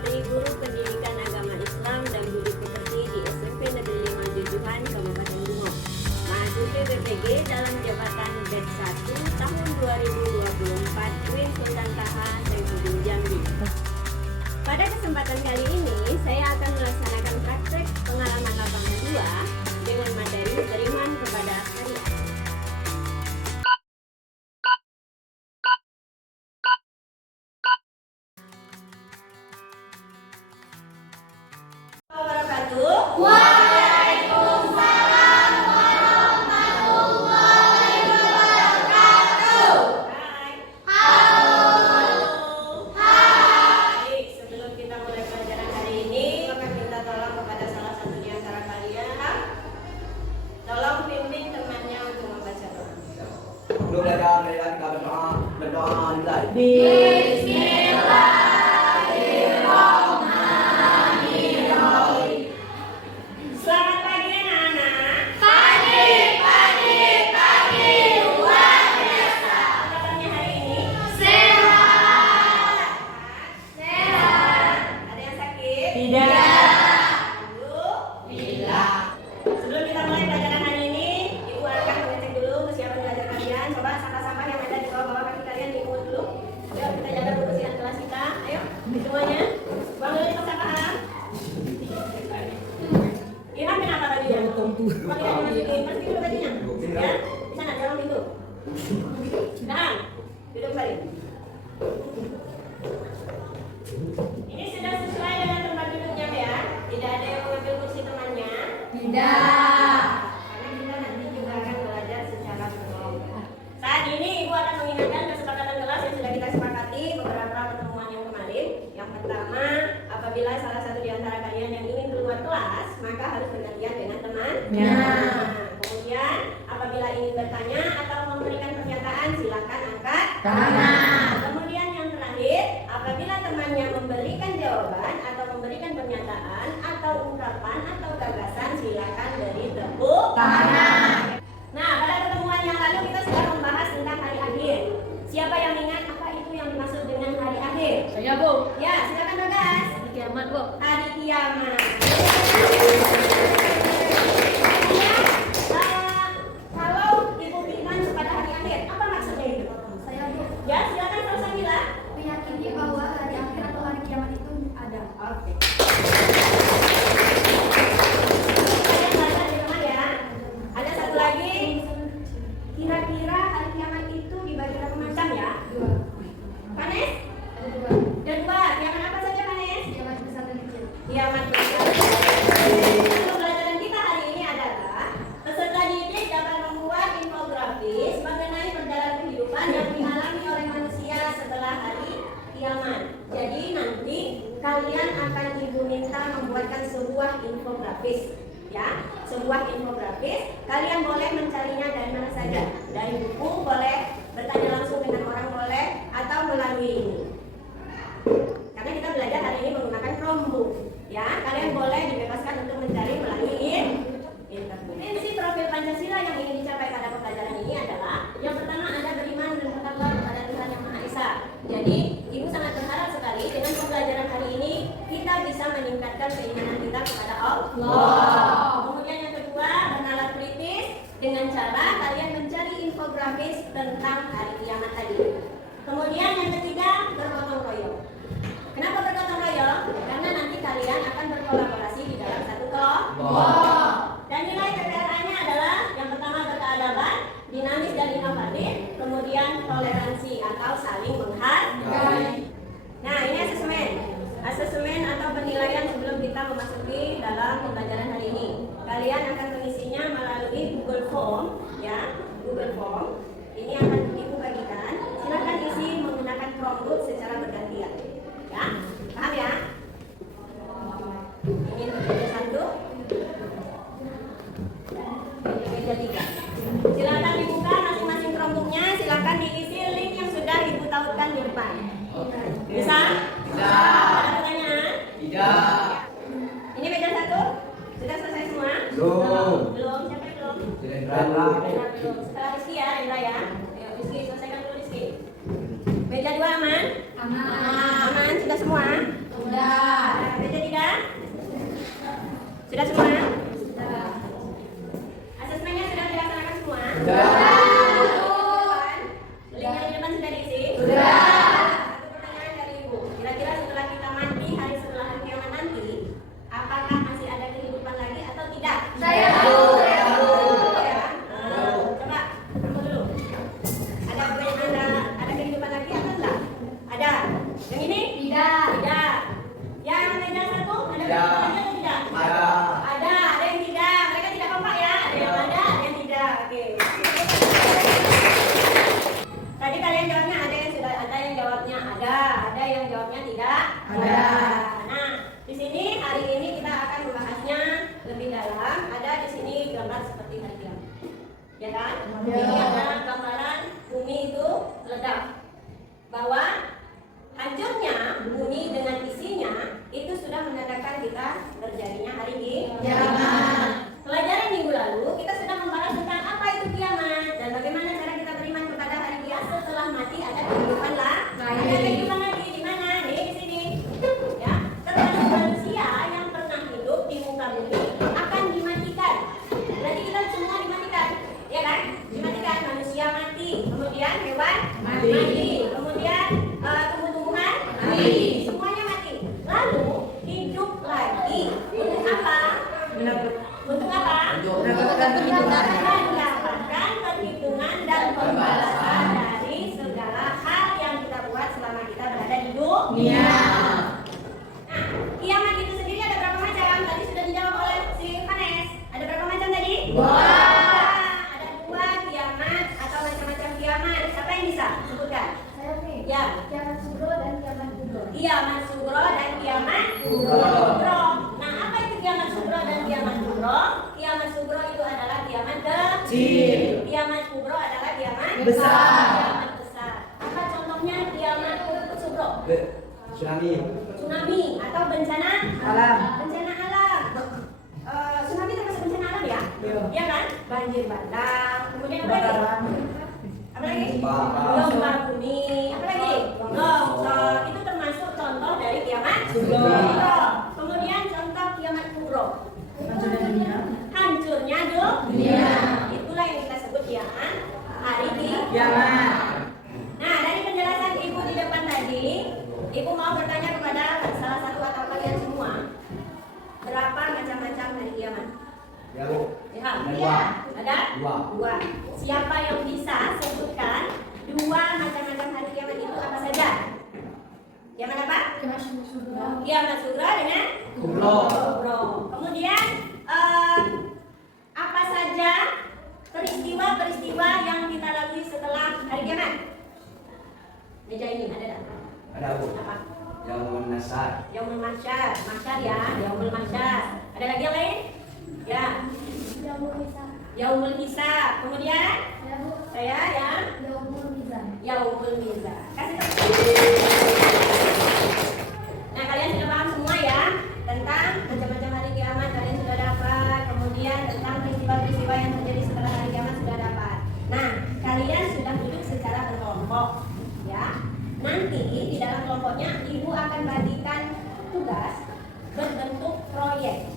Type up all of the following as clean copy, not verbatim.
Putri, guru pendidikan agama Islam dan budi pekerti di SMP Negeri 5 Jujuhan, Kabupaten Bungo. Mahasiswi BPG dalam jabatan BED 1 tahun 2024 Win Sultan Taha Saifuddin Jambi. Pada kesempatan kali ini, saya akan melaksanakan praktek pengalaman lapangan 2 dengan materi beriman kepada syariat. Waalaikumsalam warahmatullahi wabarakatuh. Halo. Baik, sebelum kita mulai pelajaran hari ini, maka minta tolong kepada salah satu di antara kalian, tolong bimbing temannya untuk membaca doa. Selamat pagi anak-anak. Pagi luar biasa. Kabarnya hari ini? Sehat. Ada yang sakit? Tidak. Alhamdulillah. Sebelum kita mulai pelajaran hari ini, Ibu akan mengecek dulu kesiapan belajar kalian. Coba sampah-sampah yang ada di bawah-bawah kaki kalian dipungut dulu. Ayo kita jaga kebersihan kelas kita. Ayo semuanya. Buang dulu sampah. Irham kenapa bajunya? Pakai masukin dulu bajunya. Ya, di sana dalam pintu. Nah, duduk kembali. Ini sudah sesuai dengan tempat duduknya ya. Tidak ada yang mengambil kursi temannya. Tidak. Karena kita nanti juga akan belajar secara kelompok. Saat ini Ibu akan mengingatkan kesepakatan kelas yang sudah kita sepakati beberapa pertemuan yang kemarin. Yang pertama, apabila salah satu di antara kalian yang ingin keluar kelas, maka harus bergantian dengan teman. Kemudian, apabila ingin bertanya atau memberikan pernyataan, silakan angkat Tangan. Kemudian yang terakhir, apabila temannya memberikan jawaban atau memberikan pernyataan atau ungkapan atau gagasan, silakan beri tepuk Tangan. Nah, pada pertemuan yang lalu kita sudah membahas tentang hari akhir. Siapa yang ingat apa itu yang dimaksud dengan hari akhir? Saya, Bu. Ya, silakan Bagas. Hari kiamat, Bu. Hari kiamat. Kalau Ibu beriman kepada hari akhir, apa maksudnya itu? Saya Ya, silakan Pak Samila. meyakini bahwa hari akhir atau hari kiamat itu ada. Oke. Kalian baca di rumah ya. Ada satu lagi. Kira-kira hari kiamat itu dibagi berapa macam ya? Dua. Panes? Ada dua. Dan dua. Kiamat apa saja Panes? Kiamat besar dan kecil. Kiamat besar. Untuk pelajaran kita hari ini adalah peserta didik dapat membuat infografis mengenai perjalanan kehidupan yang dialami oleh manusia setelah hari kiamat. Jadi nanti kalian akan Ibu minta membuatkan sebuah infografis, ya, sebuah infografis. Kalian boleh mencarinya dari mana saja, dari buku boleh, bertanya langsung dengan orang boleh, atau melalui ini. Karena kita belajar hari ini menggunakan Chromebook, ya. Kalian boleh dibebaskan untuk mencari melalui internet. Prinsip profil Pancasila yang ingin dicapai pada pelajaran ini adalah yang pertama ada beriman dan bertakwa kepada Tuhan Yang Maha Esa. Jadi Ibu sangat berharap sekali dengan pembelajaran hari ini kita bisa meningkatkan keimanan kita kepada Allah. Kemudian yang kedua, bernalar kritis dengan cara kalian mencari infografis tentang hari kiamat tadi. Kemudian yang ketiga, bergotong royong. Kenapa bergotong royong? Karena nanti kalian akan berkolaborasi di dalam satu kelompok. Dan nilai PPLA-nya adalah yang pertama berkeadaban, dinamis dan inovatif, kemudian toleransi atau saling menghargai. Nah, ini asesmen. Asesmen atau penilaian sebelum kita memasuki dalam pembelajaran hari ini. Kalian akan mengisinya melalui Google Form, ya, Google Form. Ini akan Ibu bagikan. Silakan isi menggunakan Chromebook secara bergantian. Ya, paham ya? Ini untuk meja 1. Ini meja 3. Silakan dibuka masing-masing Chromebooknya. Silakan diisi link yang sudah Ibu tautkan di depan. Bisa? Ada pertanyaan? Tidak. Ini meja 1. Sudah selesai semua? Belum. Belum. Siapa yang belum? Belum. Belum. Setelah Rizky ya, Indra ya. Ayo Rizky, selesaikan dulu Rizky. Meja 2 aman? Aman. Aman, sudah semua? Sudah. Ada. Ada atau tidak? Ada. Ada yang tidak. Mereka tidak kompak ya. Ada yang ada yang tidak. Oke. Tadi kalian jawabnya ada yang sudah ada yang jawabnya ada yang jawabnya tidak Ada. Nah, di sini hari ini kita akan membahasnya lebih dalam. Ada di sini gambar seperti hari kiamat. Ya kan? Ya. Ini ada gambaran bumi itu meledak. Bahwa hancurnya bumi dengan isinya itu sudah menandakan kita terjadinya hari kiamat. Pelajaran minggu lalu kita sudah membahas tentang apa itu kiamat dan bagaimana cara kita beriman kepada hari kiamat setelah mati ada kehidupan lah. Ada kehidupan lagi di mana? Nih di sini. Ya, termasuk manusia yang pernah hidup di muka bumi akan dimatikan. Berarti kita semua dimatikan, ya kan? Dimatikan, manusia mati, kemudian hewan mati, kemudian tumbuh-tumbuhan mati, semuanya mati. Lalu hidup lagi untuk apa? Untuk apa? Mendapatkan perhitungan. Mendapatkan perhitungan dan pembalasan dari segala hal yang kita buat selama kita berada di dunia. Nah, kiamat itu sendiri ada berapa macam? Tadi sudah dijawab oleh si Vanes. Ada berapa macam tadi? Ada 2 kiamat atau macam-macam kiamat. Siapa yang bisa sebutkan? Saya nih. Ya. Kiamat sugro dan kiamat kubro. Kiamat sugro dan kiamat kubro. Nah, apa itu kiamat sugro dan kiamat kubro? Kiamat sugro itu adalah kiamat kecil. Kiamat kubro adalah kiamat Besar. Kiamat besar. Apa contohnya kiamat sugro? Tsunami. Tsunami atau bencana Alam. Bencana alam. Tsunami termasuk bencana alam ya? Iya. Iya kan? Banjir bandang. Kemudian apa lagi? Kebakaran. Apa lagi? Gempa. Gempa bumi. Apa lagi? Longsor. Itu termasuk contoh dari kiamat Sugro. Kemudian contoh kiamat kubro. Hancurnya dunia. Hancurnya Dunia. Itulah yang kita sebut kiamat hari Kiamat. Nah, dari penjelasan ibu di depan tadi, ibu mau bertanya kepada salah satu atau kalian semua, berapa macam-macam hari kiamat? Ya. Ya, Dua. ada? Dua. 2. Siapa yang bisa sebutkan 2 macam-macam hari kiamat itu apa saja? Kiamat apa? Kiamat sugro. Kiamat sugro dengan Kubro. kubro. Kemudian apa saja peristiwa-peristiwa yang kita lalui setelah hari kiamat? Meja ini ada tak? Ada Bu. Apa? Yaumul Nasar. Yaumul Mahsyar. Mahsyar ya, Yaumul Mahsyar. Ada lagi yang lain? Ya, Yaumul hisab. Yaumul Hisab. Kemudian Ya Bu. saya ya, Yaumul mizan. Yaumul Mizan. Kasih tahu. Nah, kalian sudah paham semua ya tentang macam-macam hari kiamat, kalian sudah dapat. Kemudian tentang peristiwa-peristiwa yang terjadi setelah hari kiamat sudah dapat. Nah, kalian sudah duduk secara berkelompok ya. Nanti di dalam kelompoknya ibu akan bagikan tugas berbentuk proyek.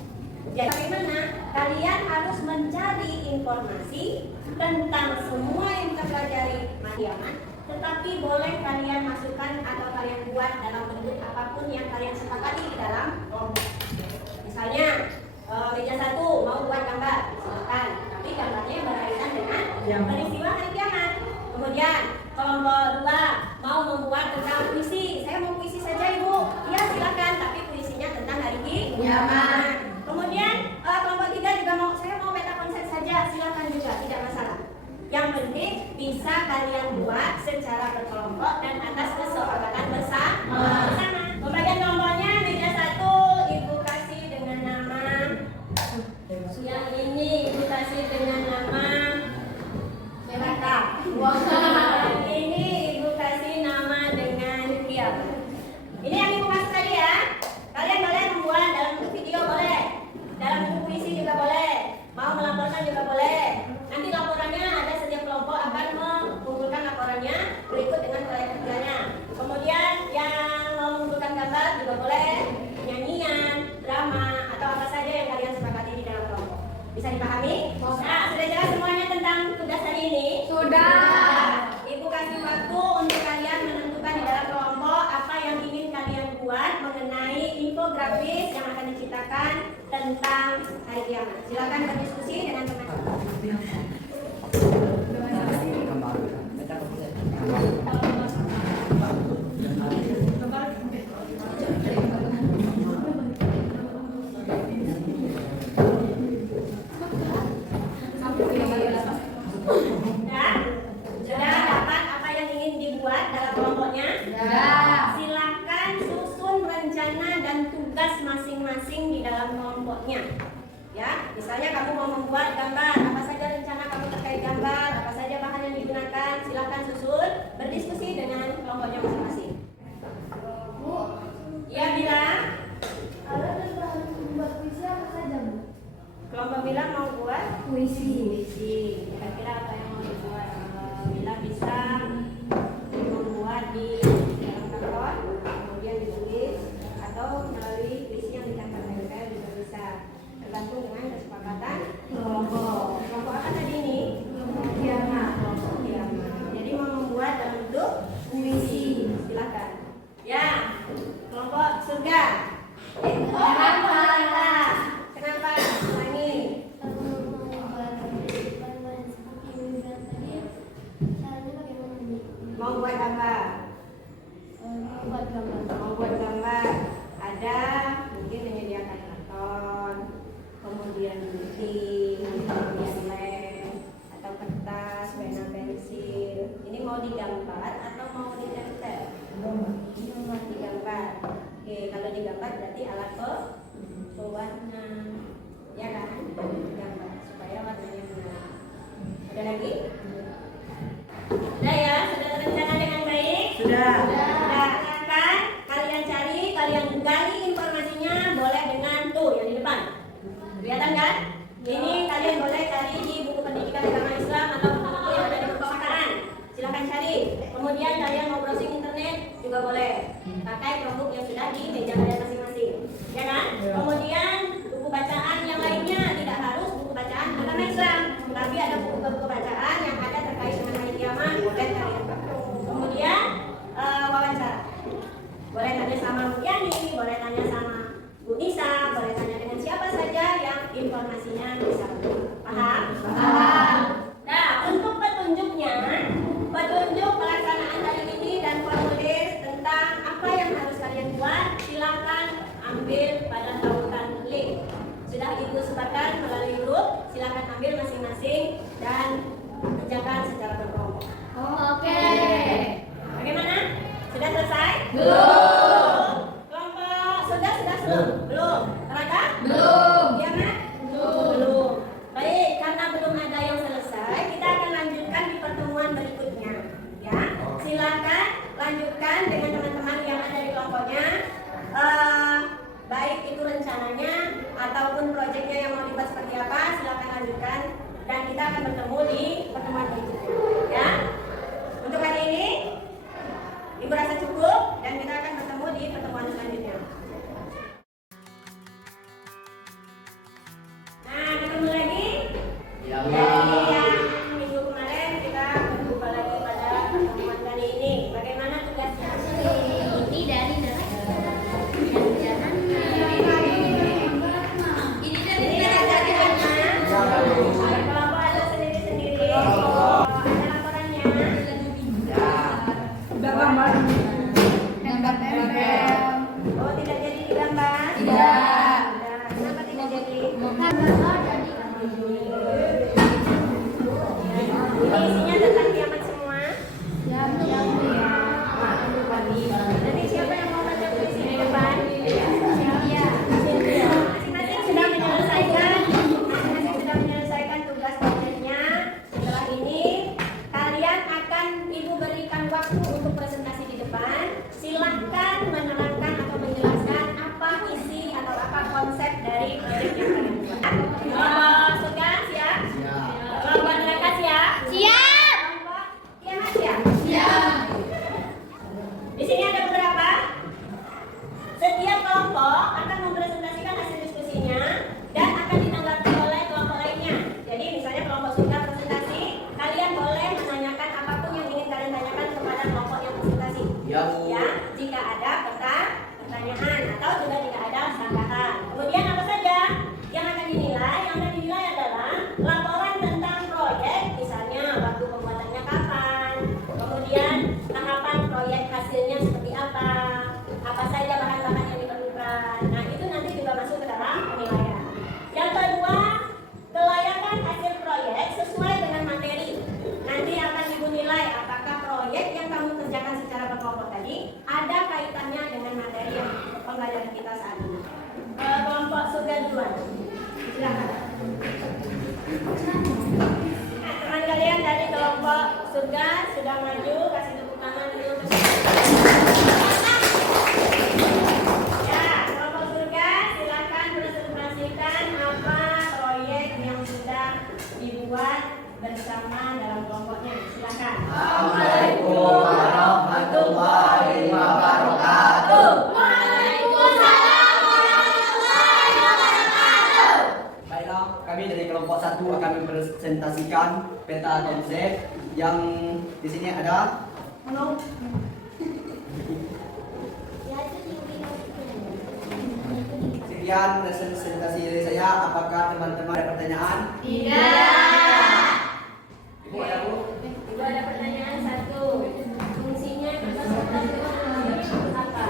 Jadi bagaimana kalian harus mencari informasi tentang semua yang kita pelajari kiamat, tetapi boleh kalian masukkan atau kalian buat dalam bentuk apapun yang kalian sepakati di dalam kelompok. Misalnya meja 1 mau buat gambar, silakan. Tapi gambarnya yang berkaitan dengan peristiwa hari kiamat. Kemudian kelompok 2 mau membuat tentang puisi. Saya mau puisi saja ibu. Iya silakan. Tapi puisinya tentang hari kiamat. Kemudian kelompok 3 juga saya mau peta konsep saja. Silakan juga, tidak masalah. Yang penting bisa kalian buat secara berkelompok dan atas kesepakatan bersama. Pembagian kelompoknya meja 1 ibu kasih dengan nama. Yang ini ibu kasih dengan nama Meraka. Yang ini ibu kasih nama dengan kiamat. Ini yang ibu kasih tadi ya. Kalian boleh membuat dalam bentuk video boleh, dalam bentuk puisi juga boleh, mau melaporkan juga boleh. Nanti laporannya ada setiap kelompok akan mengumpulkan laporannya berikut dengan proyek kerjanya. Kemudian yang mau mengumpulkan gambar juga boleh, nyanyian, drama atau apa saja yang kalian sepakati di dalam kelompok. Bisa dipahami? Nah, sudah jelas semuanya tentang tugas hari ini? Sudah. Ibu kasih waktu untuk kalian menentukan di dalam kelompok apa yang ingin kalian buat mengenai infografis yang akan diciptakan tentang hari kiamat. Silakan berdiskusi dengan teman-teman. tugas masing-masing di dalam kelompoknya. Ya, misalnya kamu mau membuat gambar, apa saja rencana kamu terkait gambar, apa saja bahan yang digunakan, silakan susun, berdiskusi dengan kelompoknya masing-masing. Bu, Ya, Bila. ada bahan membuat puisi apa saja, Bu? Kelompok Bila mau buat Puisi. puisi. Kira-kira apa yang mau dibuat? Bila bisa membuat di dalam karton, kemudian ditulis, atau melalui puisi yang ditempel-tempel juga bisa. Tergantung dengan kesepakatan kelompok. Kelompok apa tadi ini? Kiamat. Kelompok Kiamat. Jadi mau membuat dalam bentuk puisi. Silakan. Ya, kelompok surga. Kenapa? Kenapa? Ini mau buat apa? Mau buat gambar. Ada mungkin menyediakan karton, kemudian gunting, kemudian lem, atau kertas, pena, pensil. Ini mau digambar atau mau ditempel? Digambar. Oke, kalau digambar berarti alat pewarna, ya kan? Digambar supaya warnanya benar. Ada lagi? Sudah ya, sudah terencana dengan baik. Sudah. Nah, silakan kalian cari, kalian gali informasinya boleh dengan tuh yang di depan. Kelihatan kan? Ini kalian boleh cari di buku pendidikan agama Islam atau buku yang ada di perpustakaan. Silakan cari. Kemudian kalian mau browsing internet juga boleh. Pakai Chromebook yang sudah di meja kalian masing-masing. Ya kan? Kemudian buku bacaan yang lainnya tidak harus buku bacaan agama Islam, tapi ada buku-buku bacaan yang ada terkait dengan hari kiamat boleh kalian pakai. Kemudian wawancara. Boleh tanya sama Bu Yani, boleh tanya sama Bu Nisa, boleh tanya dengan siapa saja yang informasinya bisa. Paham? Paham. Nah, untuk petunjuknya, petunjuk pelaksanaan hari ini dan formulir tentang apa yang harus kalian buat, silakan ambil pada tautan link. Sudah Ibu sebarkan melalui grup, silakan ambil masing-masing dan kerjakan secara berkelompok. Oke. Bagaimana? Sudah selesai? Belum. Kelompok sudah belum? Belum. Raka? Belum. Kiamat? Belum. Baik, karena belum ada yang selesai, kita akan lanjutkan di pertemuan berikutnya. Ya, silakan lanjutkan dengan teman-teman yang ada di kelompoknya. Baik itu rencananya ataupun proyeknya yang mau dibuat seperti apa, silakan lanjutkan dan kita akan bertemu di pertemuan berikutnya. Ya. Untuk hari ini Ibu rasa cukup dan kita akan bertemu di pertemuan selanjutnya. Nah, ketemu lagi. Ya Jadi Allah. yang minggu kemarin kita berjumpa lagi pada pertemuan kali ini. Bagaimana tugasnya? Ini dari Ini ada tugasnya. Ada kelompok ada sendiri-sendiri. Ada laporannya. Ya. Sudah gambar. Oh, tidak jadi digambar? Tidak. Kenapa tidak jadi? Ini isinya tentang kiamat semua. Nanti siapa yang mau baca puisi di depan? Masing-masing sudah menyelesaikan tugas proyeknya. Setelah ini kalian akan Ibu berikan waktu untuk presentasi di depan. Silahkan menerangkan atau menjelaskan apa isi atau apa konsep dari proyek yang kalian buat. Sudah siap? Kelompok neraka siap? Siap. Kelompok kiamat siap? Siap. Di sini ada beberapa. Setiap kelompok akan mempresentasikan hasil diskusinya dan akan ditanggapi oleh kelompok lainnya. Jadi misalnya kelompok sudah presentasi, kalian boleh menanyakan apapun yang ingin kalian tanyakan kepada kelompok yang presentasi. Ya, Bu. Ya, jika ada pertanyaan atau juga jika ada sanggahan. Kemudian apa saja yang akan dinilai? Yang akan dinilai adalah laporan tentang proyek, misalnya waktu pembuatannya kapan, kemudian tahapan proyek hasilnya seperti apa saja bahan-bahan yang diperlukan. Nah, itu nanti juga masuk ke dalam penilaian. Yang kedua, kelayakan hasil proyek sesuai dengan materi. Nanti akan Ibu nilai apakah proyek yang kamu kerjakan secara berkelompok tadi ada kaitannya dengan materi yang pembelajaran kita saat ini. surga duluan. Silakan. Nah, teman kalian dari kelompok surga sudah maju, kasih tepuk tangan dulu untuk ya, kelompok surga silakan presentasikan apa proyek yang sudah dibuat bersama dalam kelompoknya. Silakan. Assalamualaikum warahmatullahi wabarakatuh. Waalaikumsalam warahmatullahi wabarakatuh. Baiklah, kami dari kelompok 1 akan mempresentasikan peta konsep yang di sini ada. Sekian presentasi dari saya. Apakah teman-teman ada pertanyaan? Tidak. Ibu ada, Bu? Ibu ada pertanyaan satu. Fungsinya kertas-kertas itu apa?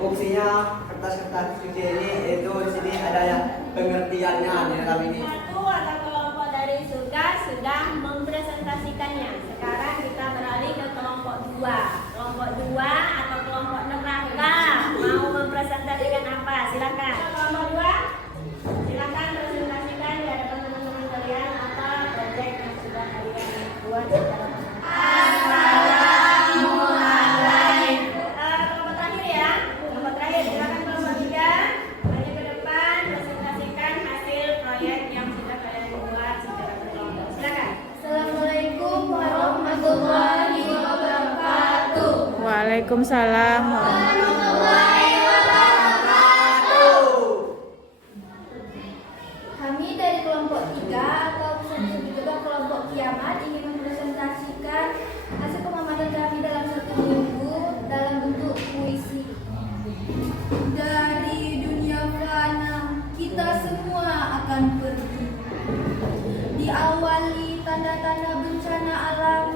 Fungsinya kertas-kertas cuci ini itu di sini ada yang pengertiannya di dalam ini. Satu atau kelompok dari surga sudah mempresentasikannya. Sekarang kita beralih ke kelompok 2. Kelompok 2 atau kelompok neraka mau mempresentasikan apa? Silakan. Kelompok 2, silakan presentasikan di hadapan teman-teman kalian apa proyek yang sudah kalian buat secara kelompok terakhir ya. Kelompok terakhir, silakan kelompok 3 maju ke depan presentasikan hasil proyek yang sudah kalian buat secara berkelompok. Silakan. Assalamualaikum warahmatullahi wabarakatuh. Waalaikumsalam. Kami dari kelompok 3 atau bisa disebut juga kelompok kiamat ingin mempresentasikan hasil pengamatan kami dalam 1 minggu dalam bentuk puisi. Dari dunia fana kita semua akan pergi. Diawali tanda-tanda bencana alam,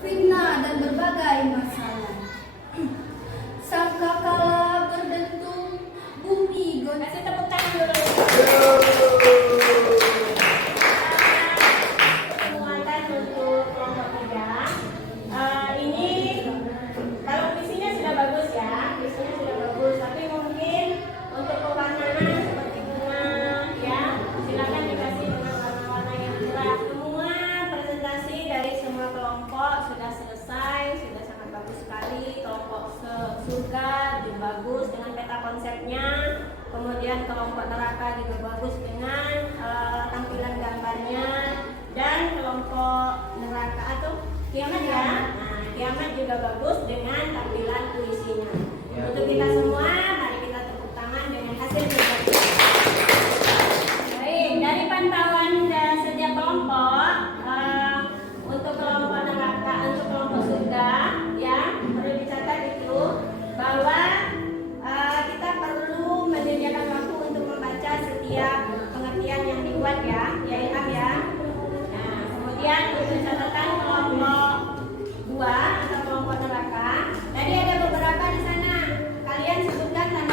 fitnah dan berbagai masalah. Sangkakala berdentum bumi goncang. Kasih tepuk tangan dulu. Penguatan untuk kelompok 3. Ini kalau visinya sudah bagus ya, visinya sudah bagus. Tapi mungkin untuk pewarnaan seperti bunga, ya, silakan dikasih dengan warna-warna yang cerah. Semua presentasi dari semua kelompok sudah selesai, sudah sangat bagus sekali. Kelompok surga juga bagus dengan peta konsepnya. Kemudian kelompok neraka juga bagus dengan tampilan gambarnya, dan kelompok neraka atau kiamat ya. Nah, kiamat juga bagus dengan tampilan puisinya. Untuk kita semua, mari kita tepuk tangan dengan hasil kerja. Baik, dari pantauan dan setiap kelompok, untuk kelompok neraka, untuk kelompok surga, ya perlu dicatat itu bahwa kita perlu menyediakan waktu untuk membaca setiap pengertian yang dibuat ya Ilham ya. Nah, kemudian untuk catatan kelompok 2 atau kelompok neraka, tadi ada beberapa di sana. Kalian sebutkan tanda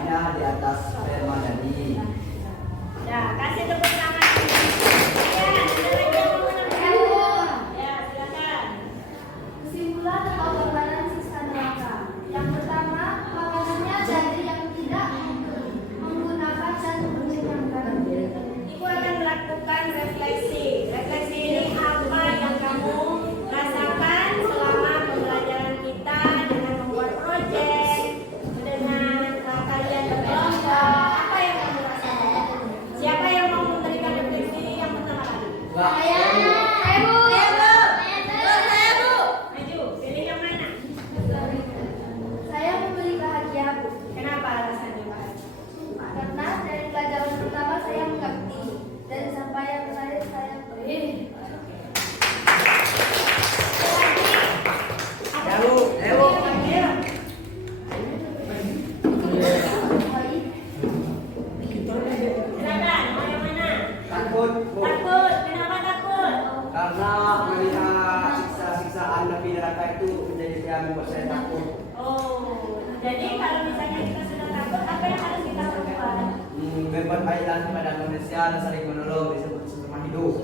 letaknya di atas sperma jadi. Ya, kasih tepuk tangan. Ya, ada lagi yang mau menambahkan? Ya, silakan. Kesimpulan atau gambaran siksa neraka. Yang pertama, makanannya dari yang tidak menggunakan dan menyenangkan. Ibu akan melakukan refleksi. Refleksi ini apa yang kamu rasakan selama pembelajaran kita dengan membuat proyek, dengan kalian berkelompok. Apa yang kamu rasakan? Siapa yang mau memberikan refleksi ini yang pertama kali? Mbak, Maju, pilih yang mana? Saya memberi bahagia, Bu. Kenapa alasannya, Pak? Karena dari pelajaran pertama saya mengerti dan sampai yang terakhir saya beri. ya Bu, ya Bu. Silakan, mau yang mana? Takut Bu. Takut, kenapa takut? Karena melihat siksa-siksaan Nabi neraka itu menjadi yang membuat saya takut. Oh, jadi kalau misalnya kita sudah takut, apa yang harus kita lakukan? Berbuat baiklah kepada manusia dan saling menolong disebut sesama hidup.